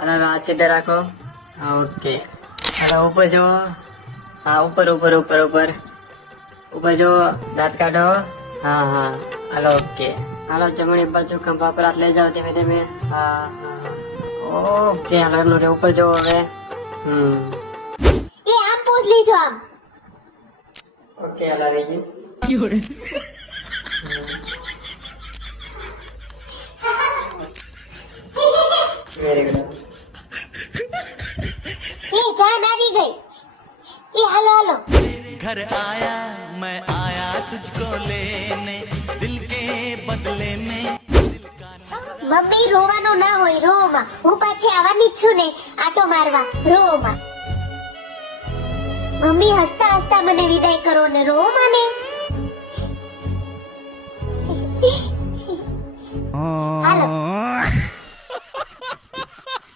અને હાથ સીધા રાખો. ઓકે. હવે ઉપર જો. હા, ઉપર ઉપર ઉપર ઉપર ઉપર જો. દાંત કાઢો. હા હા. Hello okay. હાલો જમણી બાજુ ખંભા પર હાથ લઈ જાઓ ધીમે ધીમે. હા હા. ઓકે. હાલો ઉપર જો હવે. એ આમ પોઝ લીજો આમ. ઓકે હાલો આવી વેરી ગુડ. એ જાન આવી ગઈ. એ હાલો હાલો. घर आया मैं आया तुझको लेने दिल के बदले में મમ્મી રોવાનું ના હોય, રોમાં. હું પાછી આવવાની જ છું ને આટો મારવા. રોમાં. મમ્મી હસતા હસતા મને વિદાય કરો ને રોમાં ને. હાલો.